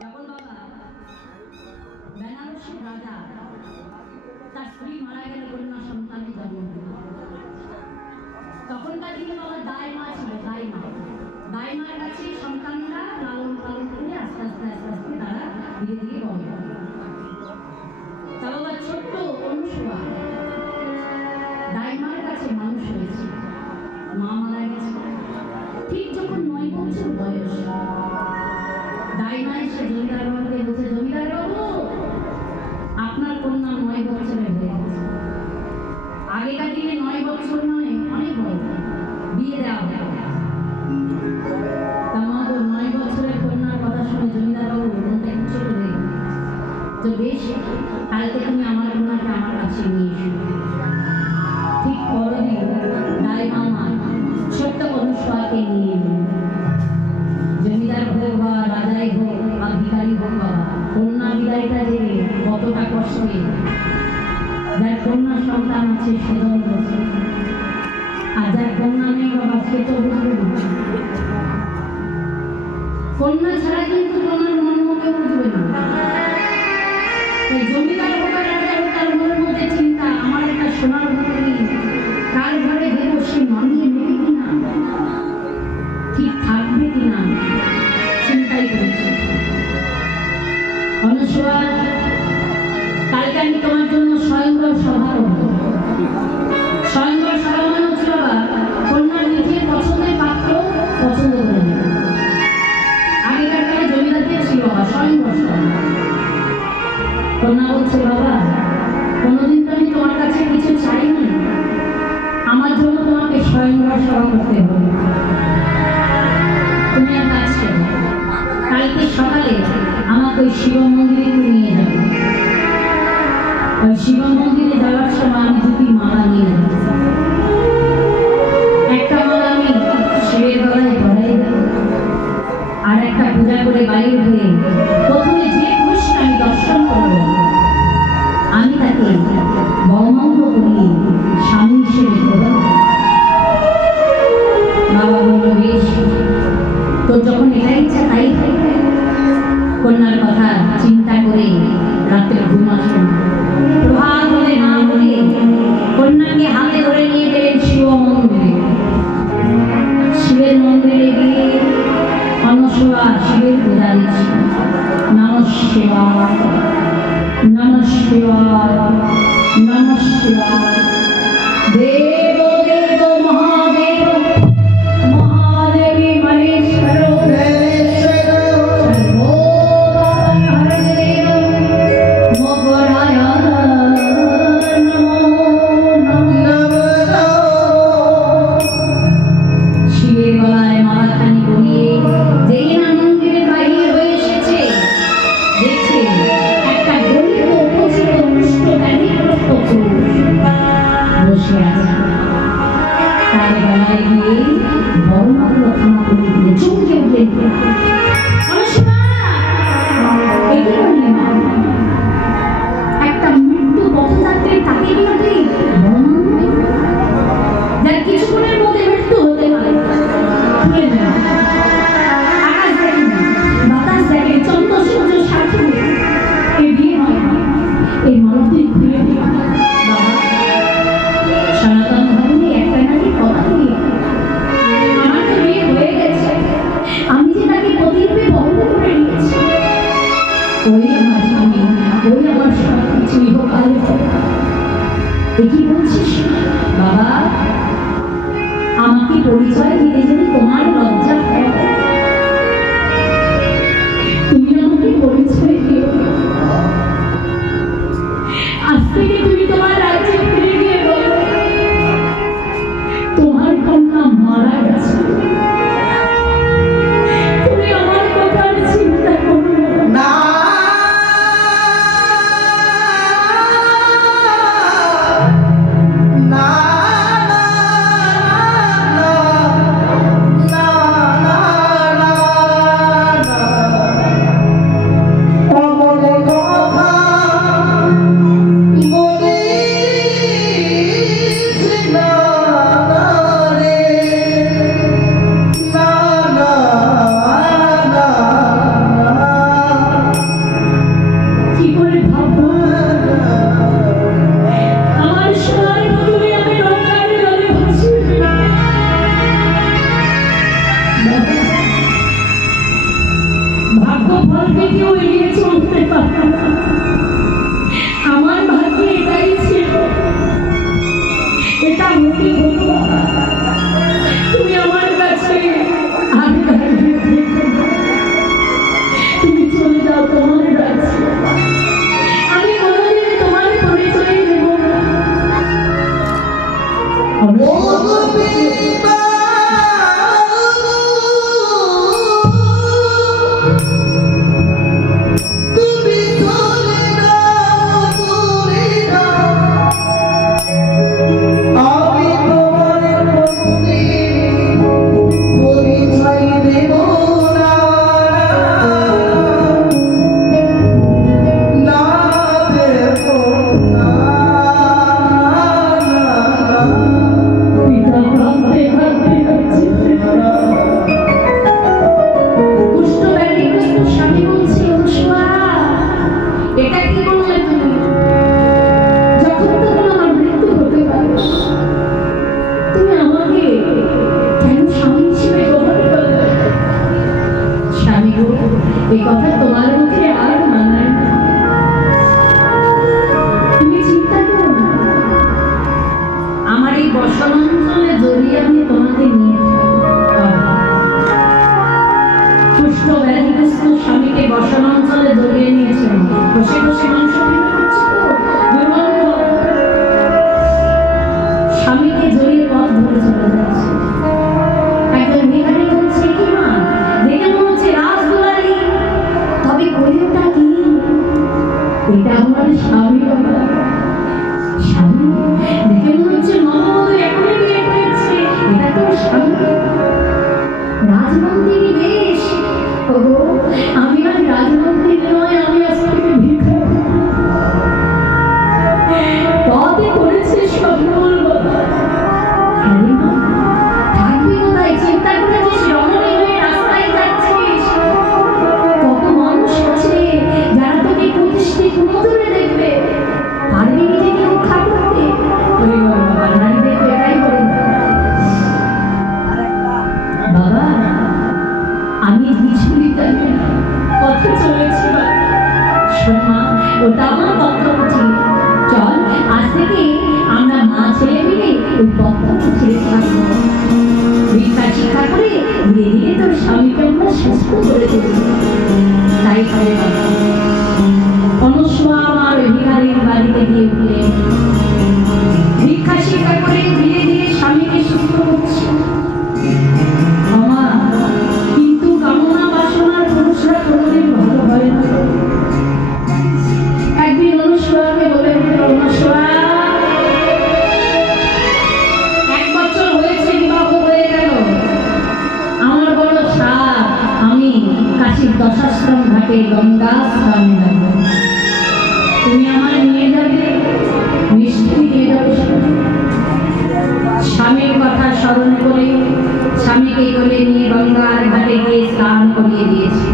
যখন বাবা বেনারসের রাজা তার স্ত্রী মারা গেলে কন্যা সন্তানের জন্ম দিল, তখনকার দিনে বাবা দাইমা ছিল, দাইমার কাছে সন্তানরা লালন পালন করে আস্তে আস্তে তারা ধীরে ধীরে বড় হয়। তা বাবা ছোট্ট অনুসুয়া দাইমার কাছে মানুষ হয়েছে, মা মারা গেছে। ঠিক যখন 9 বছর বয়স, দাইমা এসে জমিদার বাবুকে বলছে, জমিদার বাবু আপনার কন্যা 9 বছরের হয়ে গেছে। আগেকার দিনে 9 বছর নয়, অনেক বড়, বিয়ে দেওয়া হয়। আমাদের 9 বছরের কন্যার কথা শুনে জমিদার বাবু মনটা একটু ছোট হয়ে গেল। তো বেশ, কালকে তুমি আমার কন্যাকে আমার কাছে নিয়ে এসো। ঠিক পরদিন দাইমা ছোট্ট অনুসুয়াকে নিয়ে এলেন। জমিদার হোক বা রাজাই হোক বা ভিখারি হোক, বাবা কন্যা বিদায়টা যে কতটা কষ্টে। যার কন্যা সন্তান আছে সেজন বলছে, আর যার কন্যা নেই বাবা সে তো বুঝবে না। কন্যা ছাড়া কিন্তু কন্যার মর্ম কেউ বুঝবে না। জমিদার হোক আর রাজা হোক, তার মনের মধ্যে চিন্তা, আমার একটা সোনার ঘরে কার ঘরে দেবো, সে মানিয়ে নেবে কিনা, ঠিক থাকবে কিনা, চিন্তাই করেছে। অনুসুয়া, কালকে আমি তোমার জন্য স্বয়ংবর সভা করব। স্বয়ংবর সভা মানে হচ্ছে বাবা কন্যার নিজের পছন্দের পাত্র পছন্দ করে নেবে। আগেকার কালে জমিদারদের ছিল বাবা স্বয়ংবর সভা। কন্যা বলছে, বাবা কোনোদিন তো আমি তোমার কাছে কিছু চাইনি, আমার জন্য তোমাকে স্বয়ংবর সভা করতে হবে। তুমি আর কাজ করো, কালকে সকালে আমাকে ওই শিব মন্দিরে নিয়ে যাবে। ওই শিব মন্দিরে যাওয়ার সময় আমি দুটি মালা নিয়ে যাব। একটা মালা আমি শিবের গলায় পরাই দেব, আর একটা পূজা করে বাড়ি উঠে প্রথমে যে পুরুষকে আমি দর্শন করব, আমি তাকে বর্মঙ্গ করিয়ে স্বামী হিসেবে গ্রহণ করব। বাবা বলল, বেশ, তোর যখন এটাই ইচ্ছা তাই। কন্যার কথা চিন্তা করে রাত্রে ঘুম আসে না। প্রভাত হলে না বলে কন্যাকে হাতে ধরে নিয়ে গেলেন শিব মন্দিরে। শিবের মন্দিরে গিয়ে অনুসুয়া শিবের পূজা দিচ্ছে। নমঃ শিবায়, নমঃ শিবায়, নমঃ শিবায়। দেব দেব মহাদেব, মহাদেবী মহেশ্বর, একটা মৃত্যু পথযাত্রী তাকে যার কিছুক্ষণের মধ্যে মৃত্যু হতে পারে। আকাশ দেখেন, বাতাস দেখেন, চন্দ্র সূর্য সাক্ষী, এই বিয়ে হয় না, এই মানবকে ঘুরে সনাতন ধর্মে একটা নাকি কথা বলি, আমার তো বিয়ে হয়ে গেছে, আমি যে তাকে প্রতিরূপে বন্ধ করে নিয়েছি, ওই আমার স্বামী, ওই আমার সবকিছু ইহকাল। কি বলছিস বাবা? আমাকে পরিচয় দিতে যদি তোমার লজ্জা হয়, তুমি আমাকে পরিচয় দিও। আজ থেকে তুমি তোমার রাজ্যে ফিরে গিয়ে বলো, তোমার কন্যা মারা গেছে। তুমি আমার কথার চিন্তা করো না। তোমাকে ধন্যবাদ। তুমি আমার কাছে আমি দাঁড়িয়ে থেকো না। তুমি চলে যাও তোমার রাজ্যে, আমি কোনোদিন তোমার পরিচয় দেব না। এই কথা তোমার মুখে আর মানায় না। তুমি চিন্তা করো না, আমার এই বসনাঞ্চলে জড়িয়ে আমি তোমাকে নিয়ে থাকবো। কুষ্ঠ ব্যাধিগ্রস্ত স্বামীকে বসনাঞ্চলে জড়িয়ে নিয়েছে, বসে বসে মাংস খেতে করছে তো দুর্গন্ধ। স্বামীকে জড়িয়ে পথ ধরে চলে যাচ্ছে। একজন ভিখারি বলছে, কি মা দেখে মনে হচ্ছে রাজদুলারি, তবে করিওটা কি? এটা আমার স্বামী বাবা। স্বামী দেখে মনে হচ্ছে নববধূ এখনই বিয়ে করেছে, এটা তো স্বামী। রাজমন্ত্রী বেশ, ওগো আমি আর রাজমন্ত্রী নয়, আমি আজ থেকে ভিখারি। পথে করেছে সকল বাবা। থাকবি কোথায়? চিন্তা করেছিস রমণী হয়ে রাস্তায় যাচ্ছিস? কত মানুষ আছে যারা তোকে প্রতিষ্ঠিত নজরে দেখবে, পারবি নিজেকে রক্ষা করতে? ওরে বাবা, নারীদের এটাই বলে বাবা, আমি কিছুই জানি না, পথে চলেছি। শোনা, ওটা আমার পত্রপুঠি। চল আজ থেকে আমরা মা ছেলে মিলে ওই পত্রপুঠি থাকবো। ভিক্ষা শিক্ষা করে ধীরে ধীরে তোর স্বামীকে আমরা সুস্থ করে দেবো। তাই হবে অনুসোয়া আমার ওই ভিখারির বাড়িতে গিয়ে উঠলে ভিক্ষা শিক্ষা করে ধীরে ধীরে স্বামীকে সুস্থ করছে। কিন্তু কামনা বাসনার পুরুষরা কোনোদিন ভালো হয় না। একদিন অনুসোয়াকে বলে উঠল, অনুসোয়া 1 বছর হয়েছে বিবাহ হয়ে গেল, আমার বড় সাধ, আমি কাশীর দশাশ্রম ঘাটে গঙ্গা স্নান যাব। তুমি আমার নিয়ে যাবে? নিশ্চয়ই নিয়ে যাবো। স্বামীর কথা স্মরণ করে স্বামীকে কোলে নিয়ে গঙ্গার ঘাটে গিয়ে স্নান করিয়ে দিয়েছি।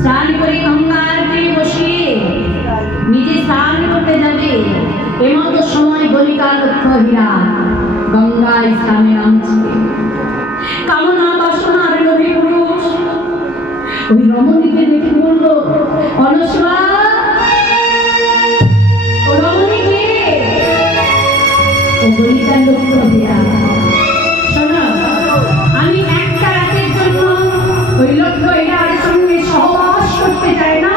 স্নান করে গঙ্গার তীরে বসিয়ে নিজে স্নান করতে যাবে, এমতো সময় বলিকা লক্ষ্য হীরা গঙ্গায় স্নানে নামছে। কামনা বাসনার লোভী পুরুষ ওই রমণীকে দেখে বলল, অনুসোয়া, ও রমণীকে। ও বলিকা লক্ষ্য হীরা, শোনো, আমি একটা রাতের জন্য ওই লক্ষ্য হীরার সঙ্গে সহবাস করতে চাই না।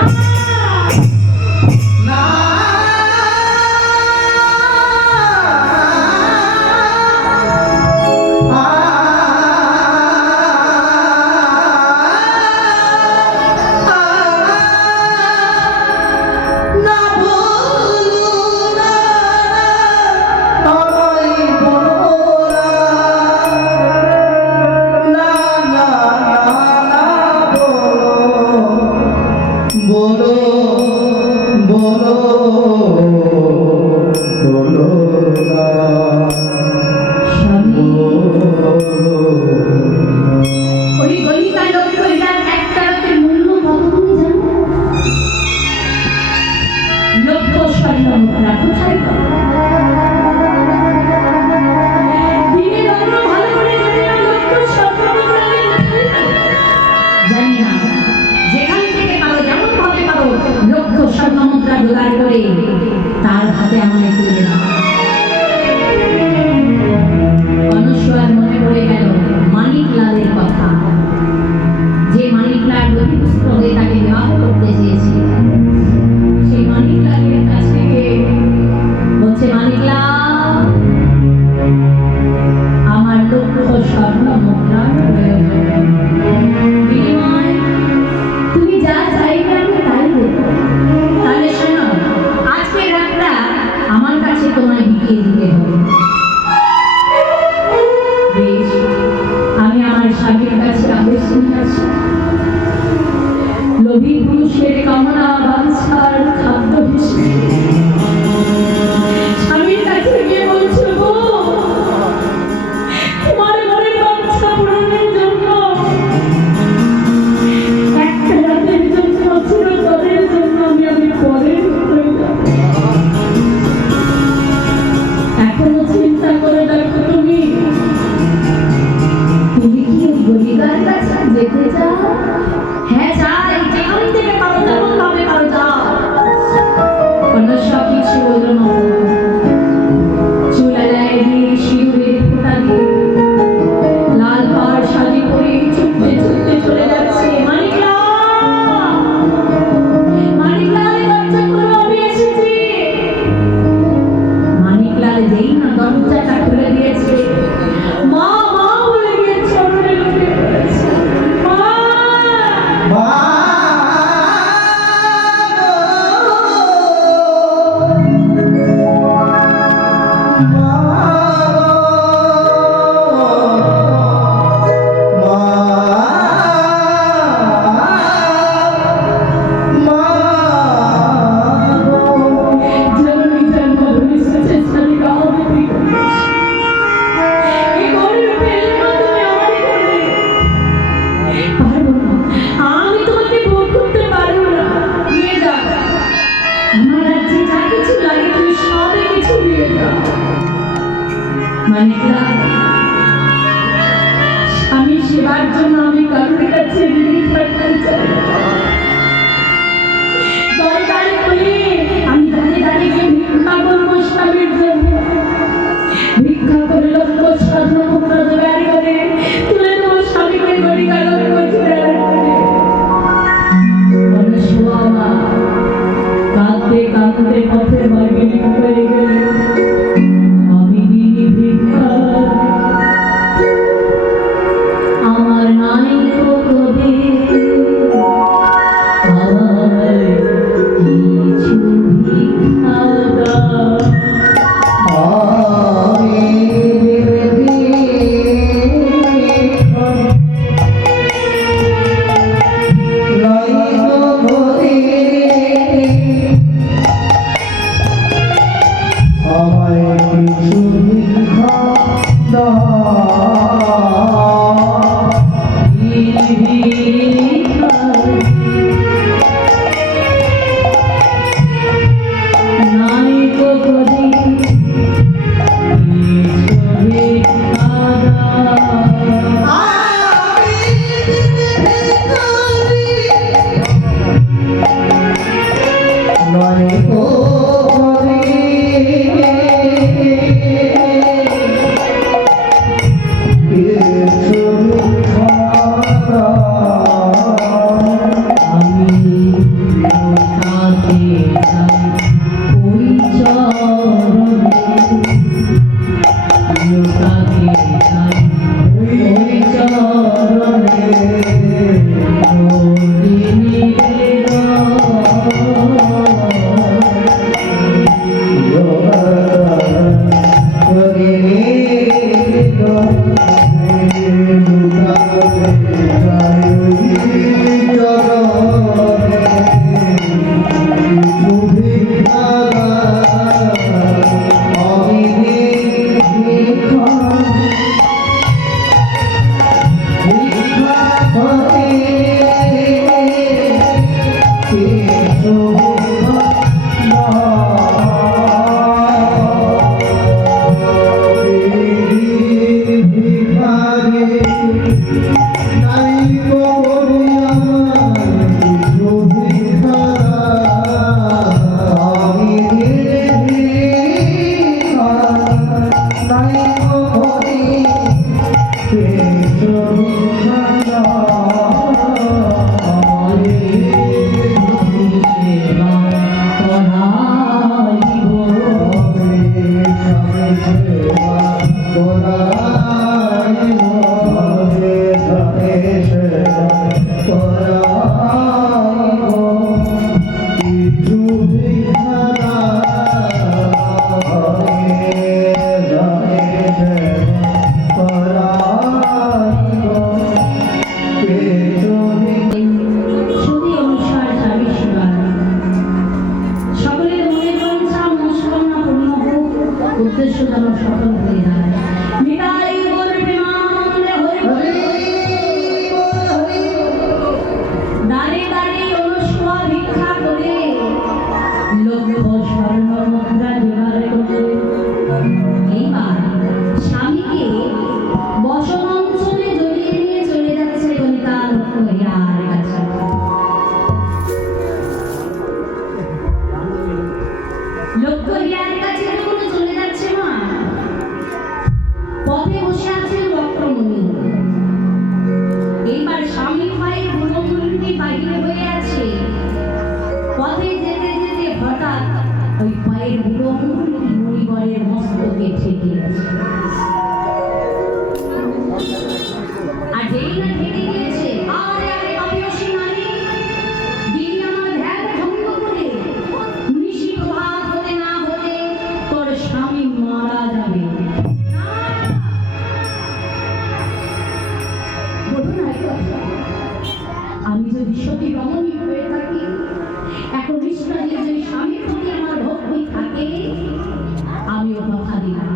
গেছে। লোভী পুরুষের কামনা বাঞ্ছার খাদ্য হিসেবে স্বামীর কাছে গিয়ে বলছে, গো তোমার মনের বাঞ্ছা পূরণের জন্য একটা রাতের জন্য চিরতরের জন্য আমি পরের ঘরে যাব। এখনো চিন্তা করে দেখো, তুমি কি গরিকার কাছে যেতে চাও? হ্যাঁ চাই, যেখান থেকে পারো তেমন ভাবে পারো যাও। কন্যা কিছু বলল না, চুলায় দিয়ে সিঁদুরের ফোঁটা দিয়ে লাল পাড় শাড়ি পরে ছুটতে ছুটতে চলে যাচ্ছে। মানিকলাল দরজা খোলো, আমি এসেছি। মানিকলাল যেই না দরজাটা খুলে দিয়েছে, মা মা বলে গিয়ে চরণে লুটিয়ে পড়েছে। মা আমি সেবার জন্য আমি কারোর কাছে ঋণী থাকতে চাই। দরকারে বলি আমি দাঁড়িয়ে দাঁড়িয়ে গিয়ে ভিক্ষা করবো স্বামীর জন্য। ভিক্ষা করে লক্ষ স্বর্ণ মুদ্রা জোগাড় করে তুলে দেবো স্বামীকে গরিকার করতে। কাঁদতে কাঁদতে পথের মার্গে হয়ে গেলে আমার নাই তো কবি আমার কিছু ভিক্ষা দাও। Hey মণিবরের মস্তকে ঠেকে আছে। আর যেই না ঠেকে গিয়েছে, আরে আরে পাপিয়সী নারী, দিদি আমার ধ্যান ভঙ্গ করে নিশি প্রভাত হতে না হতে তোর স্বামী মারা যাবে। বলুন না এই কথা। আমি যদি সতী রমণী হয়ে থাকি, এখন নিষ্কাজে যদি স্বামীর প্রতি আমার ভক্তি থাকে, আমিও কথা দিলাম।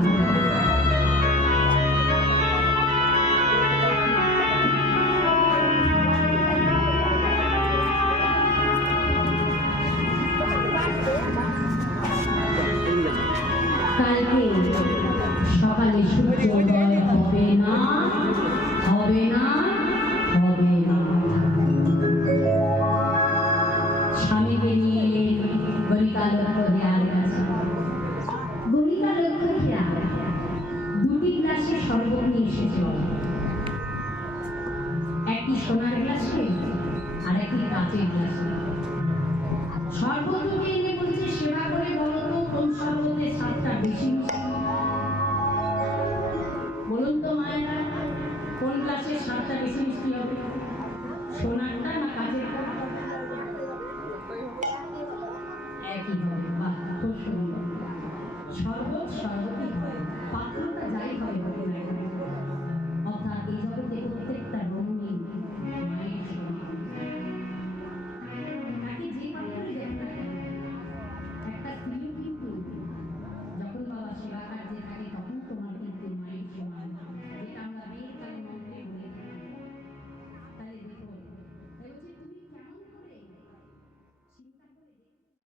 কালকে সকালে সূর্যোদয় হবে না, হবে না, হবে না। স্বামীকে নিয়ে গণিকা লক্ষ্য দেয়াল কাছে। গণিকা লক্ষ্য খেয়াল দুটি গ্লাসে শরবত নিয়ে এসেছিল, একটি সোনার গ্লাসে আর একটি কাঁচের গ্লাসে। শরবত এনে বলছে, সেবা করে বলো তো কোন শরবতের স্বাদটা বেশি মিষ্টি। বলুন তো মায়েরা, কোন গ্লাসের স্বাদটা বেশি মিষ্টি হবে, সোনারটা না কাঁচেরটা? একই হবে। বাহ, খুব সুন্দর। শরবত শরবত